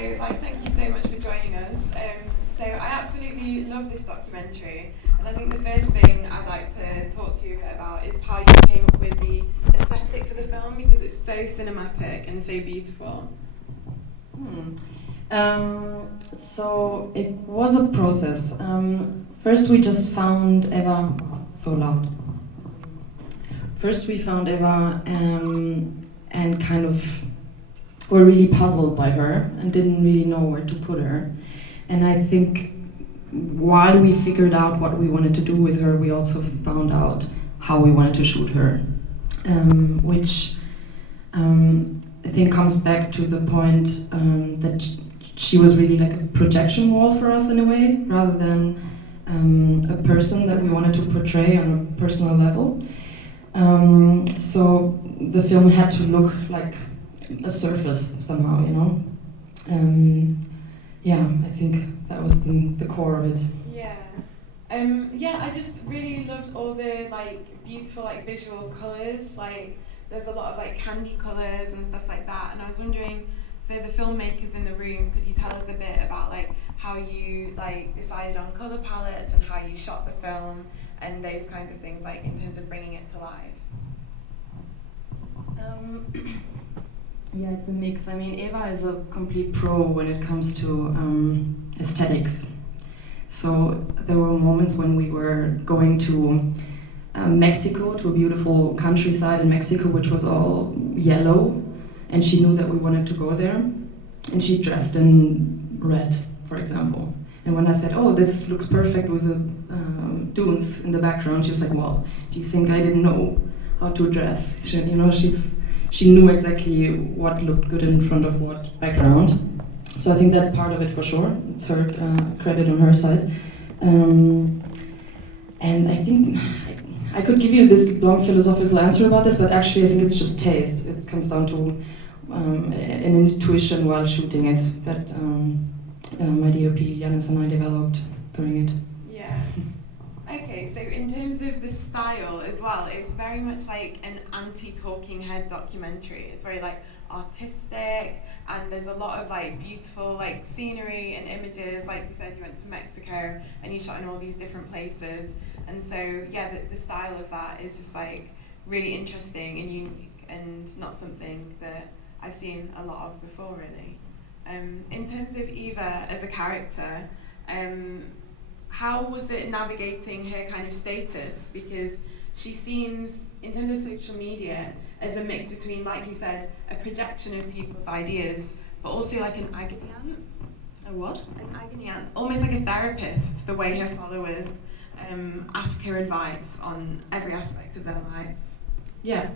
thank you so much for joining us. So I absolutely love this documentary, and I think the first thing I'd like to talk to you about is how you came up with the aesthetic for the film, because it's so cinematic and so beautiful. So it was a process. First we just found Eva, so loud. First we found Eva and kind of were really puzzled by her and didn't really know where to put her. And I think while we figured out what we wanted to do with her, we also found out how we wanted to shoot her, which I think comes back to the point that she was really like a projection wall for us in a way, rather than a person that we wanted to portray on a personal level. So the film had to look like a surface somehow, you know. Yeah, I think that was the core of it. Yeah. I just really loved all the beautiful visual colours. There's a lot of candy colours and stuff like that. And I was wondering, for the filmmakers in the room, could you tell us a bit about how you decided on colour palettes and how you shot the film and those kinds of things, in terms of bringing it to life? Yeah, it's a mix. I mean, Eva is a complete pro when it comes to aesthetics. So there were moments when we were going to Mexico, to a beautiful countryside in Mexico, which was all yellow, and she knew that we wanted to go there, and she dressed in red, for example. And when I said, "Oh, this looks perfect with the dunes in the background," she was like, "Well, do you think I didn't know how to dress?" She knew exactly what looked good in front of what background. So I think that's part of it for sure. It's her credit on her side. And I think I could give you this long philosophical answer about this, but actually I think it's just taste. It comes down to an intuition while shooting it that my DOP, Janis, and I developed during it. Yeah. Okay, so in terms of the style as well, it's very much like an anti-talking head documentary. It's very artistic, and there's a lot of beautiful scenery and images. Like you said, you went to Mexico and you shot in all these different places, and so yeah, the style of that is just really interesting and unique, and not something that I've seen a lot of before, really. In terms of Eva as a character, how was it navigating her kind of status? Because she seems, in terms of social media, as a mix between, like you said, a projection of people's ideas, but also an agony aunt. A what? An agony aunt, almost like a therapist, the way her followers ask her advice on every aspect of their lives. Yeah.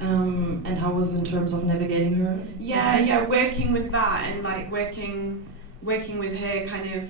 And how was it in terms of navigating her? Yeah, working with that and working with her kind of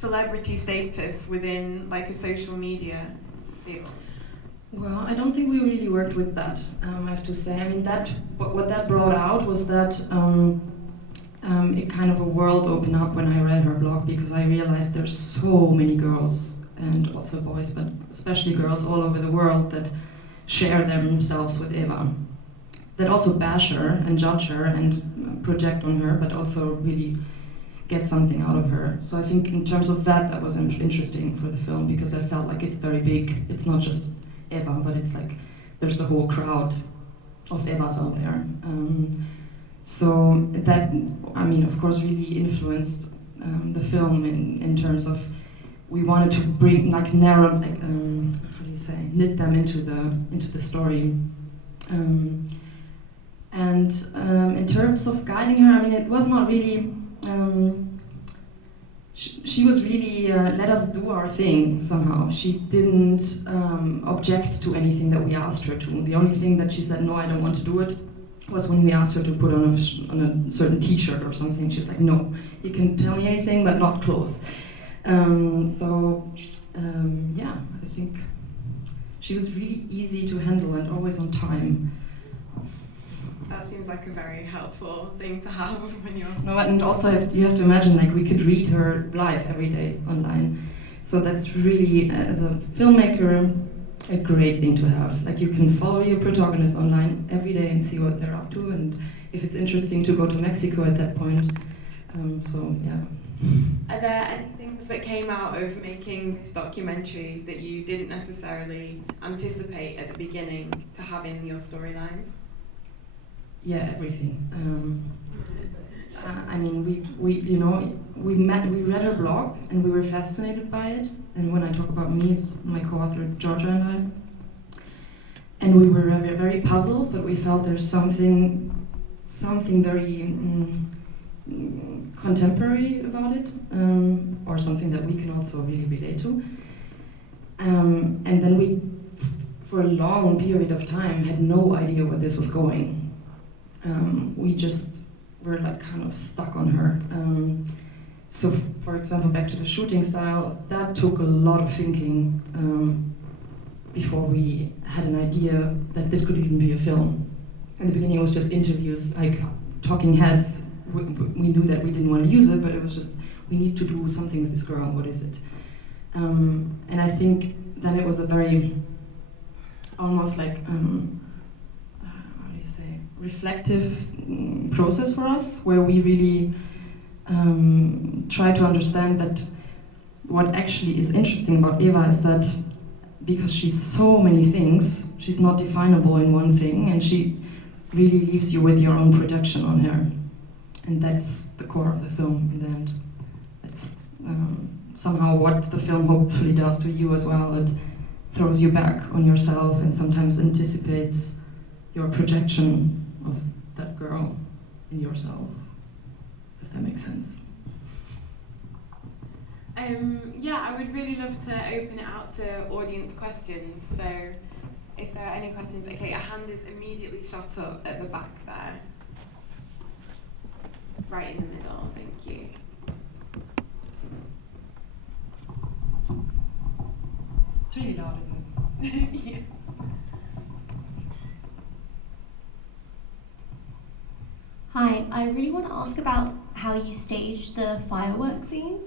celebrity status within a social media field. Well, I don't think we really worked with that, I have to say. I mean, what that brought out was that it kind of a world opened up when I read her blog, because I realized there's so many girls, and also boys, but especially girls all over the world, that share themselves with Eva, that also bash her and judge her and project on her, but also really get something out of her. So I think in terms of that was interesting for the film, because I felt like it's very big. It's not just Eva, but it's there's a whole crowd of Evas out there. So that, I mean, of course, really influenced the film in terms of, we wanted to bring narrow, how do you say, knit them into the story. And in terms of guiding her, I mean, it was not really. She was really let us do our thing somehow. She didn't object to anything that we asked her to. The only thing that she said, "No, I don't want to do it," was when we asked her to put on a certain T-shirt or something. She's like, "No, you can tell me anything, but not clothes." Yeah, I think she was really easy to handle and always on time. That seems like a very helpful thing to have when you're... No, and also you have to imagine, we could read her live every day online. So that's really, as a filmmaker, a great thing to have. You can follow your protagonist online every day and see what they're up to, and if it's interesting to go to Mexico at that point, So yeah. Are there any things that came out of making this documentary that you didn't necessarily anticipate at the beginning to have in your storylines? Yeah, everything. I mean, we read her blog and we were fascinated by it. And when I talk about me, it's my co-author Georgia and I. And we were very, very puzzled, but we felt there's something very contemporary about it, or something that we can also really relate to. And then we, for a long period of time, had no idea where this was going. We just were like kind of stuck on her. So, for example, back to the shooting style, that took a lot of thinking before we had an idea that this could even be a film. In the beginning, it was just interviews, like talking heads. We knew that we didn't want to use it, but it was just, we need to do something with this girl, what is it? And I think then it was a very, almost like, how do you say, reflective process for us, where we really try to understand that what actually is interesting about Eva is that because she's so many things, she's not definable in one thing, and she really leaves you with your own projection on her. And that's the core of the film in the end. That's somehow what the film hopefully does to you as well. It throws you back on yourself and sometimes anticipates your projection of that girl in yourself, if that makes sense. Yeah, I would really love to open it out to audience questions. So if there are any questions, okay, a hand is immediately shot up at the back there. Right in the middle, thank you. It's really loud, isn't it? Yeah. Hi, I really want to ask about how you staged the fireworks scene.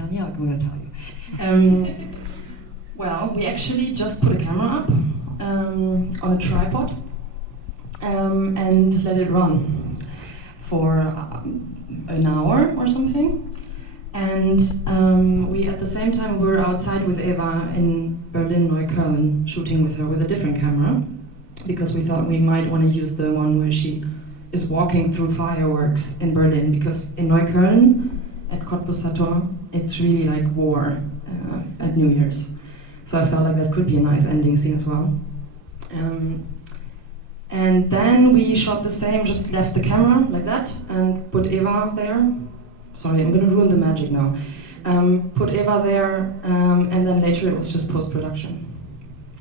I'm going to tell you. Well, we actually just put a camera up on a tripod and let it run for an hour or something. And we, at the same time, were outside with Eva in Berlin, Neukölln, shooting with her with a different camera, because we thought we might want to use the one where she is walking through fireworks in Berlin, because in Neukölln, at Cottbussator, it's really like war at New Year's. So I felt like that could be a nice ending scene as well. And then we shot the same, just left the camera like that and put Eva there. Sorry, I'm gonna ruin the magic now. Put Eva there, and then later it was just post-production.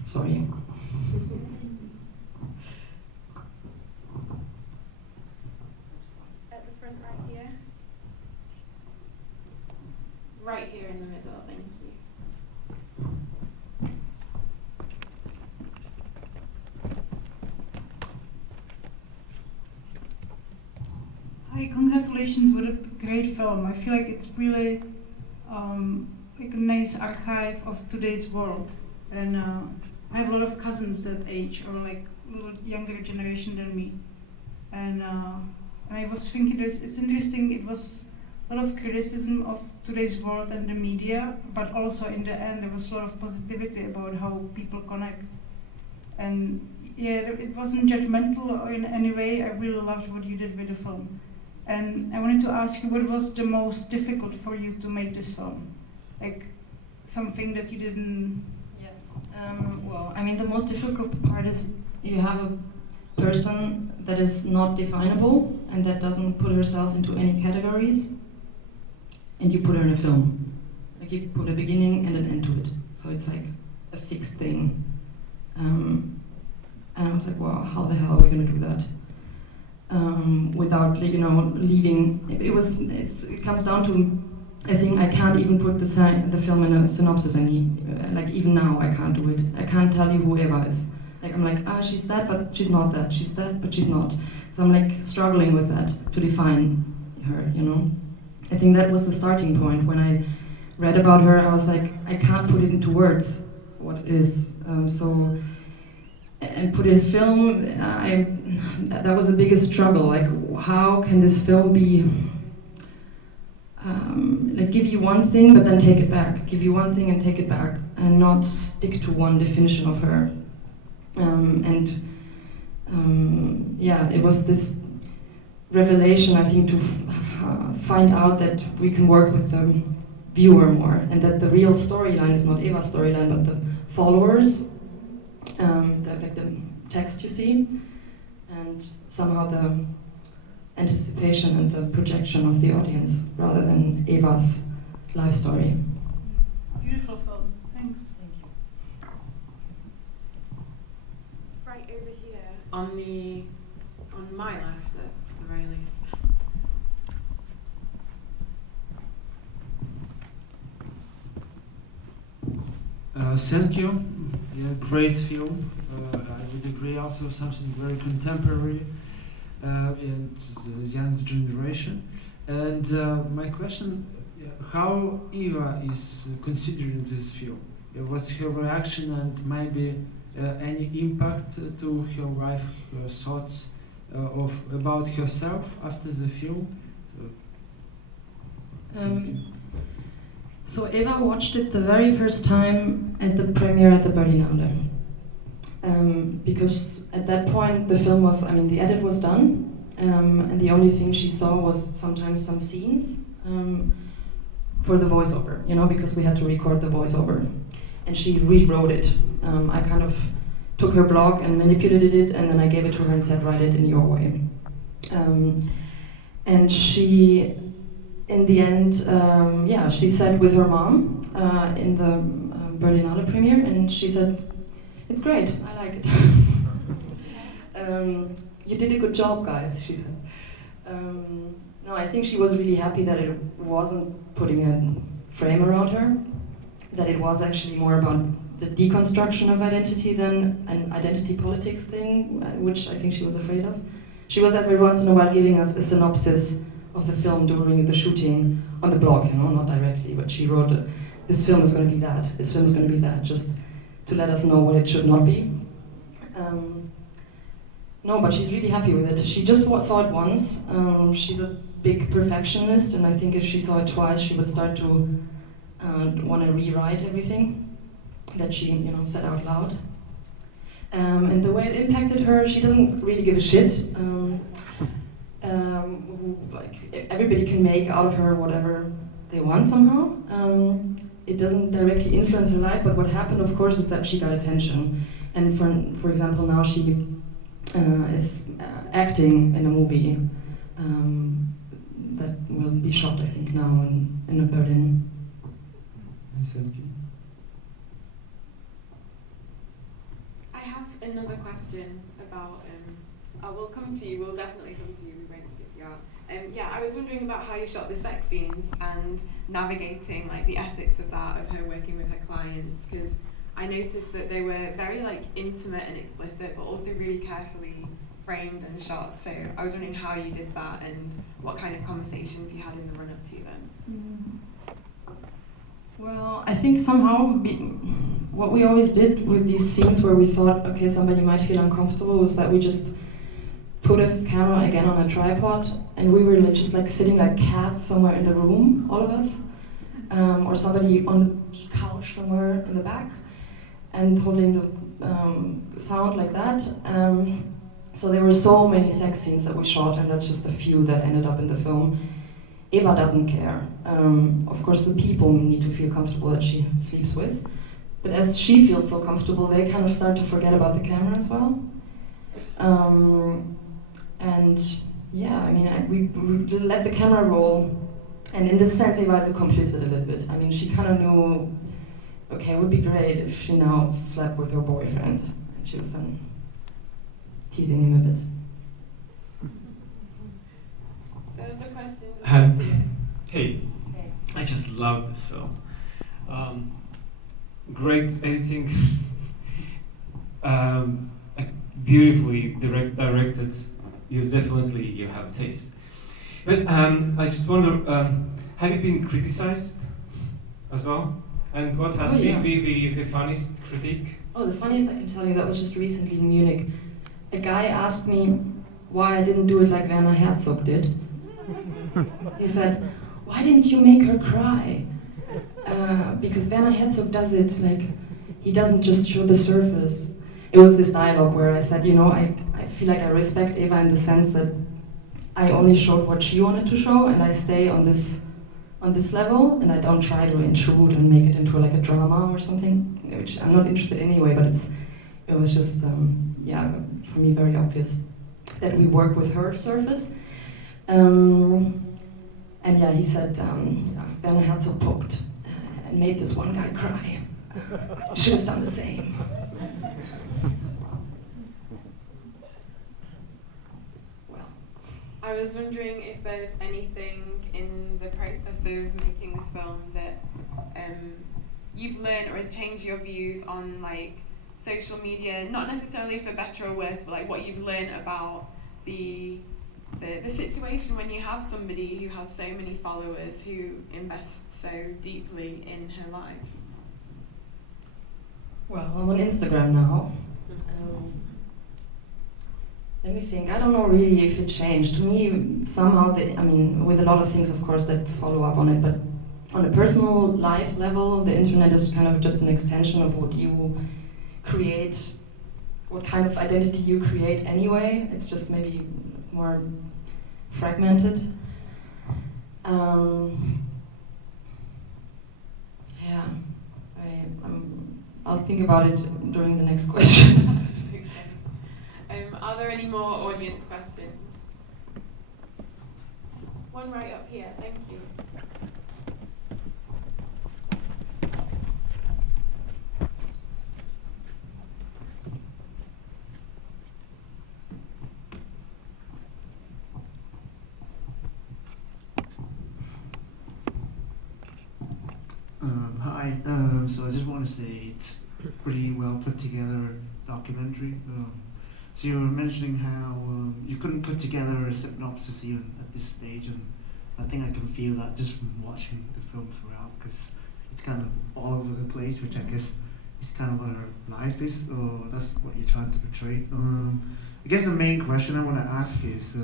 Sorry. At the front right here. Right here in the middle, thank you. Hi, congratulations with a great film. I feel like it's really like a nice archive of today's world. And I have a lot of cousins that age, or like a little younger generation than me. And I was thinking, it's interesting, it was a lot of criticism of today's world and the media, but also in the end there was a lot of positivity about how people connect. And yeah, it wasn't judgmental or in any way. I really loved what you did with the film. And I wanted to ask you, what was the most difficult for you to make this film? Like, something that you didn't... Yeah. Well, I mean, the most difficult part is you have a person that is not definable and that doesn't put herself into any categories, and you put her in a film. Like, you put a beginning and an end to it. So it's like a fixed thing. And I was like, wow, how the hell are we going to do that? Without, leaving. It comes down to, I think I can't even put the film in a synopsis like even now I can't do it. I can't tell you who Eva is. Like, I'm like, she's that, but she's not that. She's that, but she's not. So I'm like struggling with that to define her, I think that was the starting point. When I read about her, I was like, I can't put it into words what it is. And put in film, that was the biggest struggle. Like, how can this film be like give you one thing but then take it back, give you one thing and take it back, and not stick to one definition of her. Yeah, it was this revelation, I think, to find out that we can work with the viewer more, and that the real storyline is not Eva's storyline, but the followers, like the text you see, and somehow the anticipation and the projection of the audience rather than Eva's life story. Beautiful film. Thanks. Thank you. Right over here on my left at the very least. Thank you. Yeah, great film. I would agree. Also, something very contemporary and the young generation. And my question: how Eva is considering this film? What's her reaction, and maybe any impact to her life, her thoughts about herself after the film? So Eva watched it the very first time at the premiere at the Berlinale. Because at that point the film was, the edit was done, and the only thing she saw was sometimes some scenes for the voiceover, because we had to record the voiceover. And she rewrote it. I kind of took her blog and manipulated it, and then I gave it to her and said, write it in your way. And she, in the end, she sat with her mom in the Berlinale premiere, and she said, "It's great, I like it." You did a good job, guys, she said. No, I think she was really happy that it wasn't putting a frame around her, that it was actually more about the deconstruction of identity than an identity politics thing, which I think she was afraid of. She was every once in a while giving us a synopsis of the film during the shooting on the blog, not directly, but she wrote, this film is going to be that, this film is going to be that, just to let us know what it should not be. No, but she's really happy with it. She just saw it once. She's a big perfectionist, and I think if she saw it twice, she would start to want to rewrite everything that she, said out loud. And the way it impacted her, she doesn't really give a shit. Everybody can make out of her whatever they want somehow. It doesn't directly influence her life, but what happened, of course, is that she got attention. And for example, now she is acting in a movie that will be shot, I think, now in Berlin. Thank you. I have another question about, we'll come to you, we'll definitely come to you, we won't skip you out. I was wondering about how you shot the sex scenes and navigating the ethics of that, of her working with her clients, because I noticed that they were very intimate and explicit, but also really carefully framed and shot. So I was wondering how you did that and what kind of conversations you had in the run-up to them. Well, I think somehow what we always did with these scenes where we thought, okay, somebody might feel uncomfortable, was that we just put a camera again on a tripod, and we were just sitting like cats somewhere in the room, all of us, or somebody on the couch somewhere in the back, and holding the sound like that. So there were so many sex scenes that we shot, and that's just a few that ended up in the film. Eva doesn't care. Of course, the people need to feel comfortable that she sleeps with. But as she feels so comfortable, they kind of start to forget about the camera as well. We let the camera roll. And in this sense, Eva is a complicit a little bit. She kind of knew, okay, it would be great if she now slept with her boyfriend. And she was then teasing him a bit. There's a question. Hey, I just love this film. Great editing, beautifully directed. You have taste. But I just wonder, have you been criticized as well? And what has been the funniest critique? Oh, the funniest I can tell you, that was just recently in Munich. A guy asked me, why I didn't do it like Werner Herzog did. He said, why didn't you make her cry? Because Werner Herzog does it like, he doesn't just show the surface. It was this dialogue where I said, you know, I feel like I respect Eva in the sense that I only showed what she wanted to show, and I stay on this level, and I don't try to intrude and make it into like a drama or something, which I'm not interested in anyway, but it was just, yeah, for me very obvious that we work with her surface. And yeah, he said, Werner Herzog poked and made this one guy cry. Should have done the same. I was wondering if there's anything in the process of making this film that you've learned or has changed your views on like social media, not necessarily for better or worse, but like what you've learned about the situation when you have somebody who has so many followers who invests so deeply in her life. Well, I'm on Instagram now. Let me think. I don't know really if it changed. To me, somehow, I mean, with a lot of things, of course, that follow up on it, but on a personal life level, the internet is kind of just an extension of what you create, what kind of identity you create anyway. It's just maybe more fragmented. Yeah, I'll think about it during the next question. Are there any more audience questions? One right up here, thank you. Hi, so I just want to say it's a pretty well put together documentary. So you were mentioning how you couldn't put together a synopsis even at this stage, and I think I can feel that just from watching the film throughout, because it's kind of all over the place, which I guess is kind of what her life is, or that's what you're trying to portray. I guess the main question I want to ask is,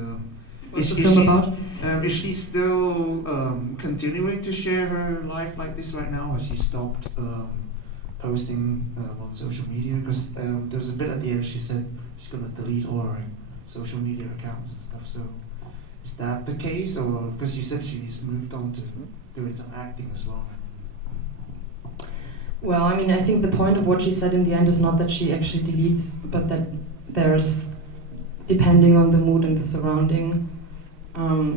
What's the film about? Is she still continuing to share her life like this right now? Has she stopped posting on social media? Because there was a bit at the end she said she's going to delete all her social media accounts and stuff. So is that the case? Or because you said she's moved on to doing some acting as well? Well, I mean, I think the point of what she said in the end is not that she actually deletes, but that there's, depending on the mood and the surrounding,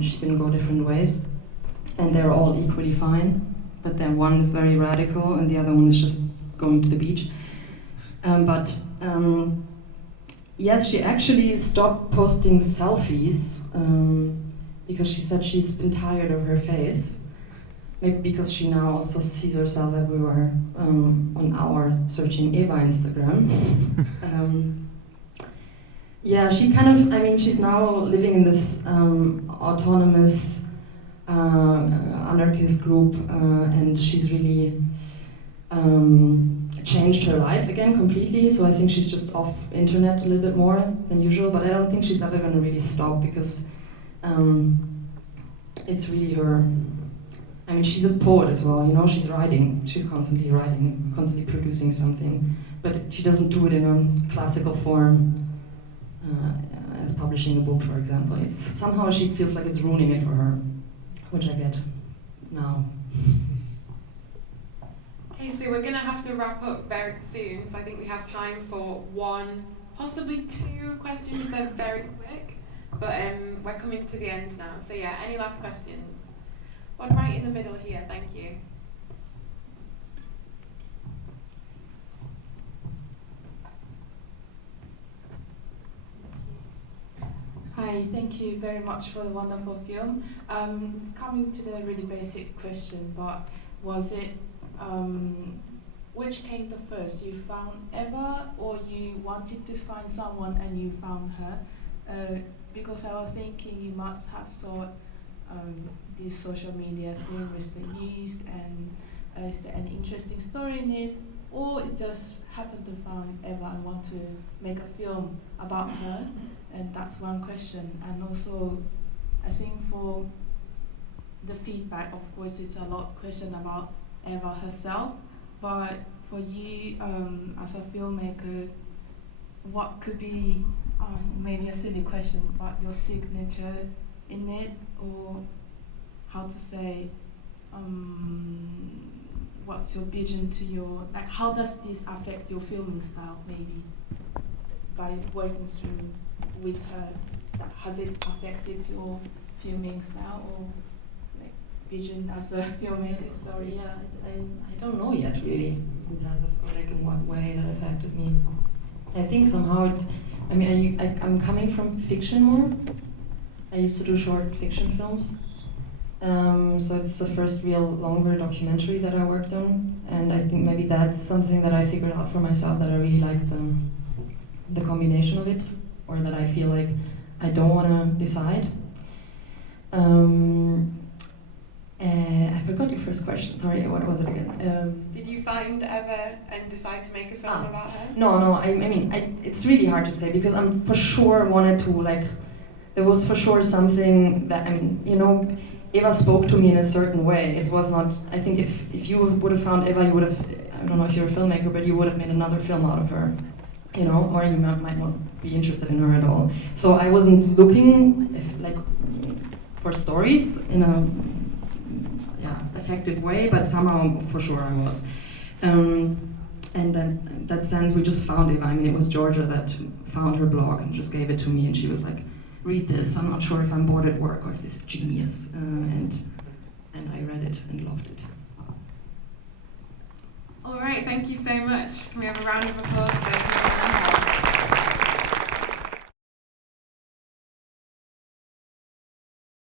she can go different ways, and they're all equally fine, but then one is very radical and the other one is just going to the beach. Yes, she actually stopped posting selfies because she said she's been tired of her face, maybe because she now also sees herself everywhere on our Searching Eva Instagram. Yeah, she kind of, I mean, she's now living in this autonomous anarchist group, and she's really changed her life again completely, so I think she's just off internet a little bit more than usual, but I don't think she's ever going to really stop, because it's really her. I mean, she's a poet as well, you know, she's writing, she's constantly writing, constantly producing something, but she doesn't do it in a classical form. As publishing a book, for example. It's somehow she feels like it's ruining it for her, which I get now. Okay, so we're going to have to wrap up very soon, so I think we have time for one, possibly two questions. They're very quick, but we're coming to the end now. So yeah, any last questions? One right in the middle here, thank you. Hi, thank you very much for the wonderful film. Coming to the really basic question, but was it, which came the first? You found Eva, or you wanted to find someone and you found her? Because I was thinking you must have thought this social media thing with the youth, and is there an interesting story in it? or you just happen to find Eva and want to make a film about her, and that's one question. And also, I think for the feedback, of course, it's a lot question about Eva herself, but for you as a filmmaker, what could be, maybe a silly question, but your signature in it, or how to say, what's your vision to your, like how does this affect your filming style maybe, by working through with her? Has it affected your filming style or like vision as a filmmaker? Sorry. Yeah, I don't know yet really, or like in what way that affected me. I think somehow I'm coming from fiction more. I used to do short fiction films. So it's the first real longer documentary that I worked on, and I think maybe that's something that I figured out for myself, that I really like the combination of it, or that I feel like I don't want to decide. I forgot your first question, sorry, what was it again? Did you find Eva and decide to make a film about her? No, I mean, it's really hard to say, because I'm for sure wanted to, like, there was for sure something that, I mean, you know, Eva spoke to me in a certain way. It was not, I think if you would have found Eva, you would have, I don't know if you're a filmmaker, but you would have made another film out of her, you know, or you might not be interested in her at all. So I wasn't looking for stories in a effective way, but somehow for sure I was. And then in that sense, we just found Eva. I mean, it was Georgia that found her blog and just gave it to me, and she was like, read this, I'm not sure if I'm bored at work or if it's genius. And I read it and loved it. All right, thank you so much. Can we have a round of applause?